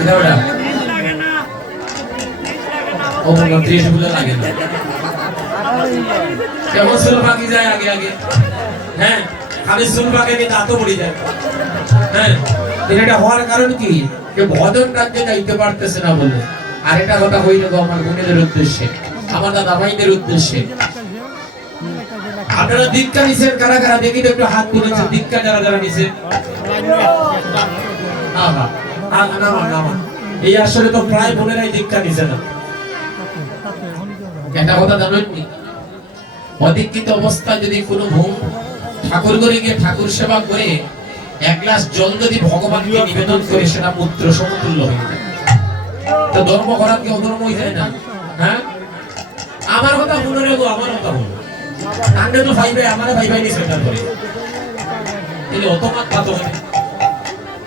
কিনা ওটা ও মনে 30 বলে লাগে না কেমন চুল পাকি যায় আগে আগে হ্যাঁ খালি চুল পাকে কি দাঁতও পড়ে যায় হ্যাঁ এটা হওয়ার কারণ কি যে ভজন রাজ্যে যাইতে পারতেছে না বলে আর এটা কথা হইল আমার বোনেদের উদ্দেশ্যে আমার দাদা ভাইদের উদ্দেশ্যে আপনারা দীক্ষা নিছেন কারা কারা দেখি একটু হাত তুলেছেন দীক্ষা যারা যারা নিছেন এই আসলে তো প্রায় বোনেরাই দীক্ষা নিছে না একটা কথা জানেন নি অদীক্ষিত অবস্থায় যদি কোনো ভূম ঠাকুর ঘরে গিয়ে ঠাকুর সেবা করে এক গ্লাস জল যদি ভগবানকে নিবেদন করে সেটা পুত্র সমতুল্য হয়ে যায় তো ধর্ম করার কি অধর্ম হয়ে যায় না হ্যাঁ আমার কথা মনে রেখো আমার কথা বলো কান্দে তো ভাই ভাই আমারে ভাই ভাই নিছে তারপরে তাহলে অতমাত পাত হয়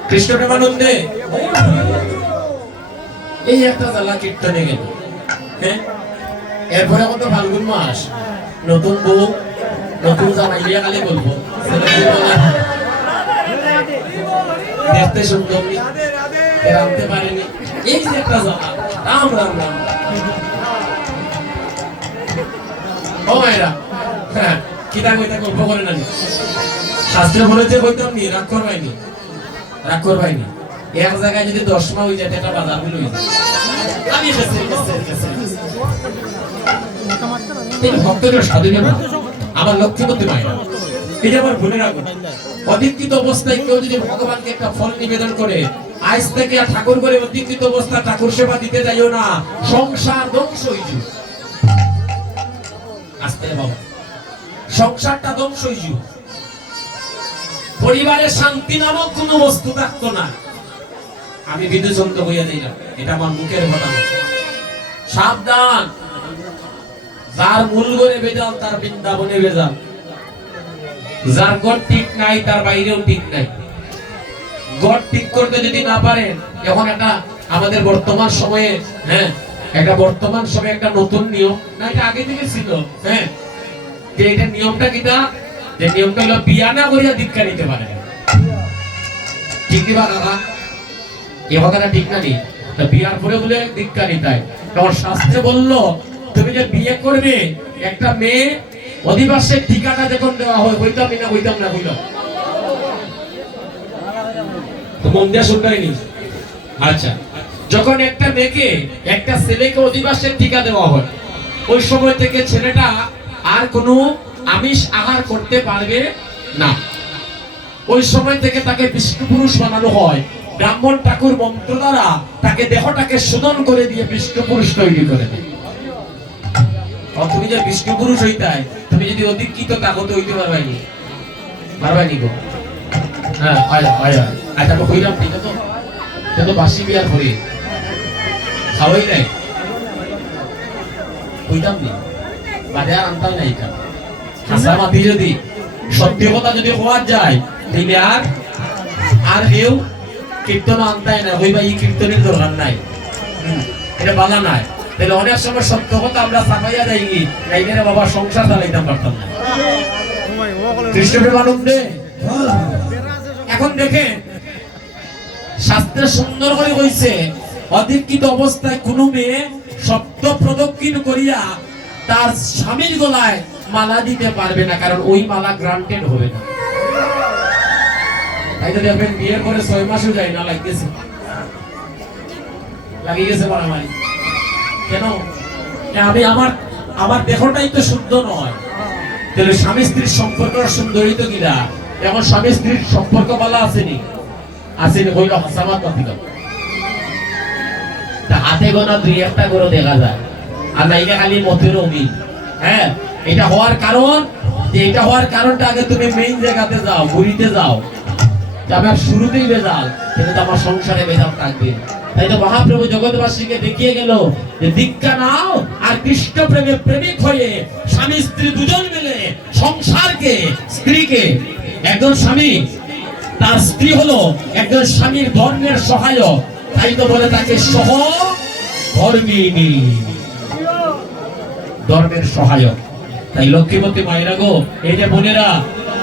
কৃষ্ণ প্রেমানন্দে এই একটা জ্বালা কীর্তনে গেল হ্যাঁ এরপরে কত ফাল্গুন মাস নতুন বউ নতুন জামাই বিয়ে কালে বলবো দেখতে সুন্দর রামতে পারেনি এই যে একটা জ্বালা রাম রাম রাম ও মায়েরা হ্যাঁ কিতা কইতা গল্প করে না শাস্ত্রে বলেছে কইতাম নি রাগ করবাইনি এক জায়গায় যদি 10 মা হয়ে যায় এটা বাজার হইল আমি এই ভক্তদের সাধুকে আমার লক্ষ্মীপতি মায়েরা এটা আমার ভুলে রাখো অদীক্ষিত অবস্থায় কেউ যদি ভগবানকে একটা ফল নিবেদন করে আজ থেকে ঠাকুর করে অদীক্ষিত অবস্থা ঠাকুর সেবা দিতে যাইও না সংসার ধ্বংস হয়ে যাবে আস্তে বাবা সংসারটা ধ্বংস হয়ে যাবে পরিবারে শান্তি নামক কোনো বস্তু থাকতো না আমি বিদুষন্ত হইয়া দিলাম এটা আমার মুখের কথা সাবধান যার মূল ঘরে বেজাল তার বৃন্দাবনে বেজাল যার ঘর ঠিক নাই তার বাইরেও ঠিক নাই ঘর ঠিক করতে যদি না পারেন এখন একটা আমাদের বর্তমান সময়ে হ্যাঁ একটা নতুন নিয়ম না এটা আগে থেকে ছিল হ্যাঁ যে এটা নিয়মটা কিটা যে নিয়মটা হলো বিয়া না করিয়া দীক্ষা নিতে পারে ঠিক বা কাকা এ কথাটা ঠিক না নি বিয়ার পরে বলে দীক্ষা নিতে হয় তখন শাস্ত্রে বললো তুমি যে বিয়ে করবে একটা মেয়ে অধিবাসের ঠিকানা যখন দেওয়া হয় হইতাম না হইলাম তো মন দিয়ে শুনবেনি আচ্ছা যখন একটা মেয়েকে একটা ছেলেকে অধিবাসের ঠিকা দেওয়া হয় ওই সময় থেকে ছেলেটা আর কোনো আমিষ আহার করতে পারবে না ওই সময় থেকে তাকে বিষ্ণু পুরুষ বানানো হয় ব্রাহ্মণ ঠাকুর মন্ত্র দ্বারা তাকে দেহটাকে শোধন করে দিয়ে বিষ্ণু পুরুষ তৈরি করে দেয় তুমি যে বিষ্ণু পুরুষ হইতাই তুমি যদি অদীক্ষিত তাগত হইতে পারবাইনি গো হ্যাঁ আচ্ছা তো কইলাম ঠিক তো সে তো বাসি বিয়ার করে খাওয়াই নাই কইতাম নি বাদে আর আনতাম নাই কা হাসা মাতি যদি সত্যি কথা যদি হওয়া যায় তাহলে আর কেউ কীর্তন আনতাই না হইবা এই কীর্তনের দরকার নাই এটা বালা নাই তাহলে অনেক সময় সত্য কথা আমরা সাফাইয়া যাই কি যাইলে বাবা সংসার চালাইতাম পারতাম না কৃষ্ণ প্রেমানন্দে এখন দেখে শাস্ত্রে সুন্দর করে কইছে অদীক্ষিত অবস্থায় কোনো মেয়ে শব্দ প্রদক্ষিণ করিয়া তার স্বামীর গলায় মালা দিতে পারবে না কারণ ওই মালা গ্রান্টেড হবে না তাই তো দেখবেন বিয়ের পরে 6 মাসও যায় না লাগতেছে লাগিয়ে গেছে মারামারি কেন আমি আমার দেহটাই তো শুদ্ধ নয় তাহলে স্বামী স্ত্রীর সম্পর্ক সুন্দরই তো কিনা এখন স্বামী স্ত্রীর সম্পর্ক ভালো আসেনি হইল হাসামাত বাতিল হাতে গোনা 2-1টা করে দেখা যায় আর নাইলে খালি মতের অমিল হ্যাঁ এটা হওয়ার কারণটা আগে তুমি মেইন জায়গাতে যাও ঘুরিতে যাও আমার শুরুতেই বেজাল কিন্তু আমার সংসারে বেজাল থাকবে তাই তো মহাপ্রভু জগৎবাসীকে দেখিয়ে গেল যে দীক্ষা নাও আর কৃষ্ণ প্রেমে প্রেমিক হয়ে স্বামী স্ত্রী দুজন মিলে সংসারকে স্ত্রীকে একজন স্বামী তার স্ত্রী হলো একজন স্বামীর ধর্মের সহায়ক তাই তো বলে তাকে সহধর্মিনী ধর্মের সহায়ক তাই লক্ষ্মীপতি মায়েরা গো এই যে বোনেরা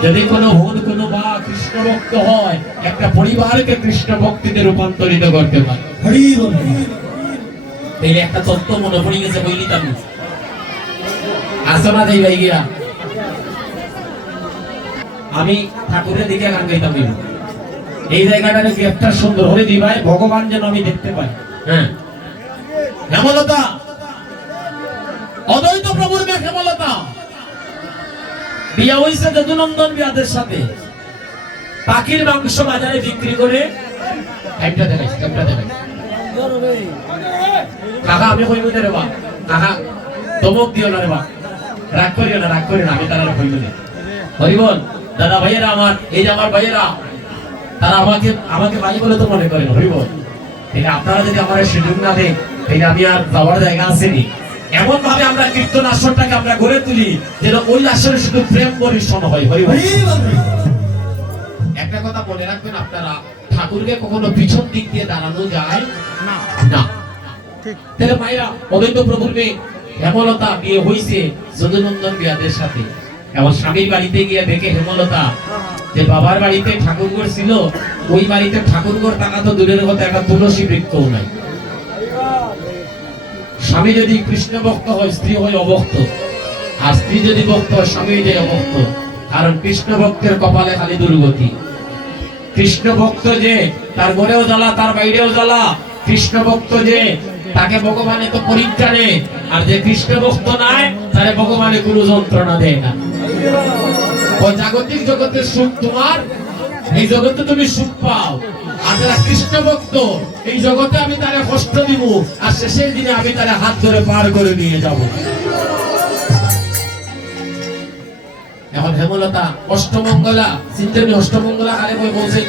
যদি কোনো বোন কোনো মা কৃষ্ণ ভক্ত হয় একটা পরিবারকে কৃষ্ণ ভক্তিতে রূপান্তরিত করতে পারে হরি বল। এই একটা তত্ত্ব মনে পড়ে গেছে বইলি আমি আসনা দেই ভাই গিয়া আমি ঠাকুরের দিকে গান গাইতাম এই জায়গাটাকে কি একটা সুন্দর হয়ে দি ভাই ভগবান যেন আমি দেখতে পাই। হ্যাঁ হেমলতা অদ্বৈত প্রভুর মেয়ে হেমলতা বিয়া হইছে যদুনন্দন বিয়াদের সাথে পাখির মাংস বাজারে বিক্রি করে একটা দেখাইছে কাকা আমি কইব না রে বা কাকা দমক দিও না রে বা রাগ করিও না আমি তারা কইব না হরিবল দাদা ভাইয়েরা আমার এই যে আমার ভাইয়েরা তারা আমাকে ভাই বলে তো মনে করেন হরিবল ঠিক আপনারা যদি আমার সুযোগ না দেন তাহলে আমি আর যাওয়ার জায়গা আসেনি এমন ভাবে আমরা কীর্তন আসরটাকে আমরা গড়ে তুলি যেন ওই আসরে শুধু প্রেম পরিশ্রম হয় হরিবল। একটা কথা মনে রাখবেন আপনারা ঠাকুরকে কখনো পিছন দিক দিয়ে দাঁড়ানো যায় না না ঠিক তাহলে ভাইরা অদ্বৈত প্রভুর মেয়ে হেমলতা বিয়ে হইছে যদুনন্দন বিয়াদের সাথে এবার স্বামীর বাড়িতে গিয়ে দেখে হেমলতা যে বাবার বাড়িতে ঠাকুরঘর ছিল ওই বাড়িতে ঠাকুরঘর টাকা তো দূরের কথা একটা তুলসী বৃক্ষও নাই। স্বামী যদি কৃষ্ণ ভক্ত হয় স্ত্রী হয় অভক্ত আর স্ত্রী যদি ভক্ত হয় স্বামী যে অভক্ত কারণ কৃষ্ণ ভক্তের কপালে খালি দুর্গতি। কৃষ্ণ ভক্ত যে তার ঘরেও জ্বালা তার বাইরেও জ্বালা কৃষ্ণ ভক্ত যে তাকে ভগবানে তো পরীক্ষা নেই আর যে কৃষ্ণ ভক্ত নাই তারে ভগবানে কোনো যন্ত্রণা দেয় না। ওই জাগতিক জগতের সুখ তোমার এই জগতে তুমি সুখ পাও আর যারা কৃষ্ণ ভক্ত এই জগতে আমি তারে কষ্ট দিব আর শেষের দিনে আমি তারে হাত ধরে পার করে নিয়ে যাব। এখন হেমলতা অষ্টমঙ্গলা চিন্তনী অষ্টমঙ্গলা কারে বই বলছে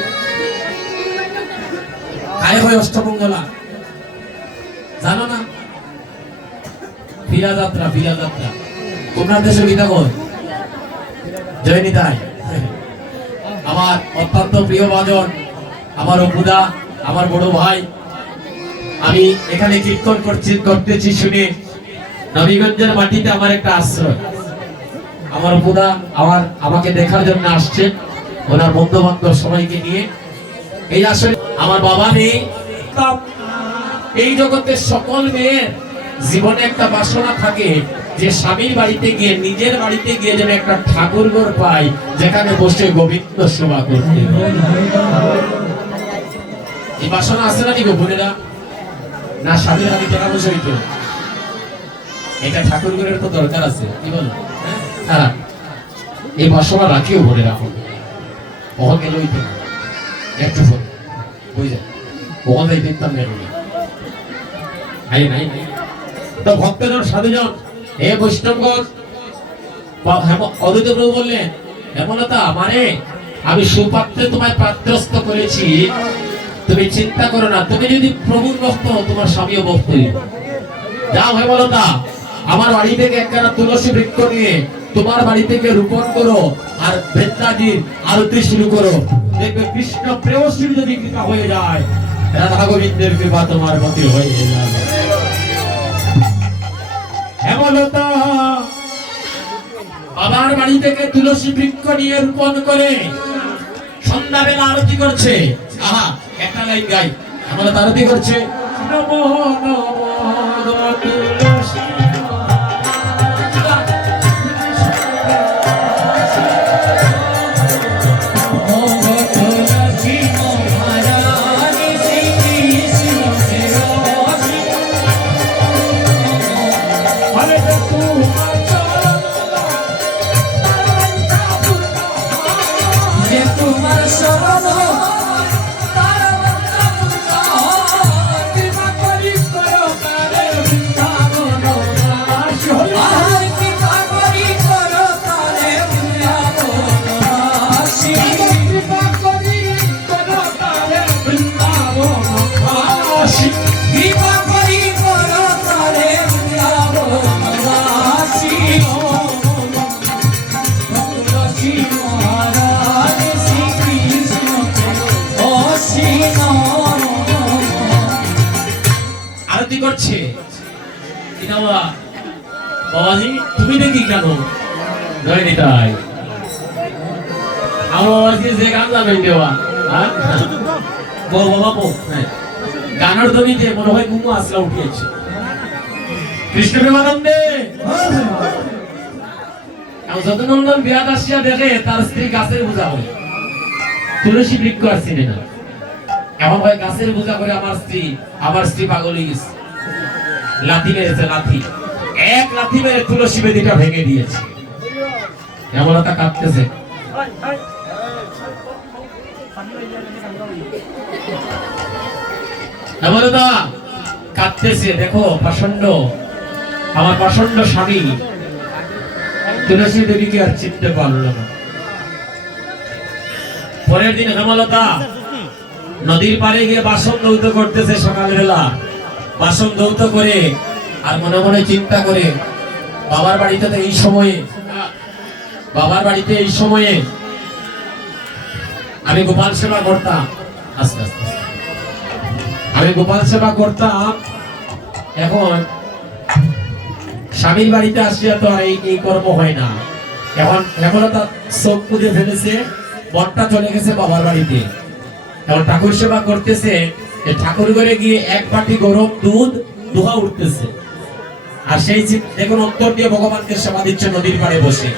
কারে বই অষ্টমঙ্গলা জানো না? ফিরা যাত্রা তোমরা দেশে গীতা কর জয় নিতাই আমার অত্যন্ত প্রিয় বাজন আমার অপুদা আমার বড় ভাই আমি এখানে কীর্তন করতেছি শুনে নবীগঞ্জের মাটিতে আমার একটা আশ্রয় আমার অপুদা আমাকে দেখার জন্য আসছে ওনার বন্ধু বান্ধব সবাইকে নিয়ে এই আসলে আমার বাবা নেই এই জগতের সকল মেয়ের জীবনে একটা বাসনা থাকে যে স্বামীর বাড়িতে গিয়ে নিজের বাড়িতে গিয়ে যেন একটা ঠাকুর ঘর পাই যেখানে বসে গোবিন্দ সেবা করতে। এই বাসনা আছে না গো বোনেরা না? স্বামীর হাতে টাকা বসে হইতো এটা ঠাকুর ঘরের তো দরকার আছে কি বলো? হ্যাঁ এই বাসনা রাখিও ভরে রাখো কখন গেল হইতো একটু বুঝে কখন যাই দেখতাম নাই তো ভক্তজন সাধুজন হে বৈষ্ণবগণ অদ্বৈত প্রভু বললেন হেমলতা আমারে আমি সুপাত্রে তোমায় পাত্রস্থ করেছি তুমি চিন্তা করো না তুমি যদি প্রভুর ভক্ত তোমার স্বামীও ভক্ত যাও হেমলতা আমার বাড়ি থেকে একখানা তুলসী বৃক্ষ নিয়ে তোমার বাড়ি থেকে রোপণ করো আর বৃন্দাজির আরতি শুরু করো দেখবে কৃষ্ণ প্রেয়সীর যদি কৃপা হয়ে যায় রাধা গোবিন্দের কৃপা তোমার প্রতি হয়ে যাবে। হেমলতা বাবার বাড়ি থেকে তুলসী বৃক্ষ নিয়ে রোপণ করে সন্ধ্যাবেলা আরতি করছে। আহা একটা লাইন গাই হেমলতা আরতি করছে নমো নমো তুলসী করছে বাবাজি তুমি দেখি কেন জয় নিতাই আমার বাবাজি যে গান যাবেন দেওয়া বাবা বউ গানের ধ্বনিতে মনে হয় ঘুমো আসলা উঠিয়েছে। কৃষ্ণ প্রেমানন্দে যদুনন্দন বিরাট আসিয়া দেখে তার স্ত্রী গাছের পূজা করে, তুলসী বৃক্ষ আর চিনে না। এমন হয় গাছের পূজা করে আমার স্ত্রী পাগল হয়ে গেছে, লাথি মেরেছে, লাথি এক লাথি মেরে তুলসী বেদিটা ভেঙে দিয়েছে। হেমলতা কাঁদতেছে। হেমলতা কাঁদতেছে, দেখো প্রচন্ড, আমার প্রচন্ড স্বামী তুলসী দেবীকে আর চিনতে পারল না। পরের দিন হেমলতা নদীর পাড়ে গিয়ে বাসন ধৌত করতেছে, সকালবেলা বাসন ধৌত করে আর মনে মনে চিন্তা করে বাবার বাড়িতে এই সময়ে আমি গোপাল সেবা করতাম, আস্তে আস্তে আমি গোপাল সেবা করতাম। এখন স্বামীর বাড়িতে আসিয়া তো আর এই কর্ম হয় না। এখন হেমলতা চোখ পুজে ফেলেছে, বরটা চলে গেছে বাবার বাড়িতে। এখন ঠাকুর সেবা করতেছে, ঠাকুর ঘরে গিয়ে এক বাটি গরম দুধ দোহা উঠতেছে, আর সেই দেখুন অন্তর দিয়ে ভগবানকে সেবা দিচ্ছে নদীর পাড়ে বসে।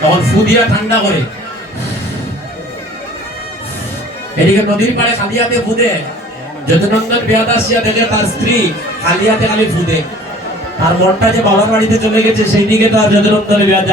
তখন ফু দিয়া ঠান্ডা করে, এদিকে নদীর পাড়ে খালি হাতে ফু দেয়। যদুনন্দন বিরাট আসিয়া দেখে তার স্ত্রী খালি হাতে খালি ফু দেয়, আর মনটা যে বাবার বাড়িতে চলে গেছে সেই দিকে তার যদুনন্দন বিরাট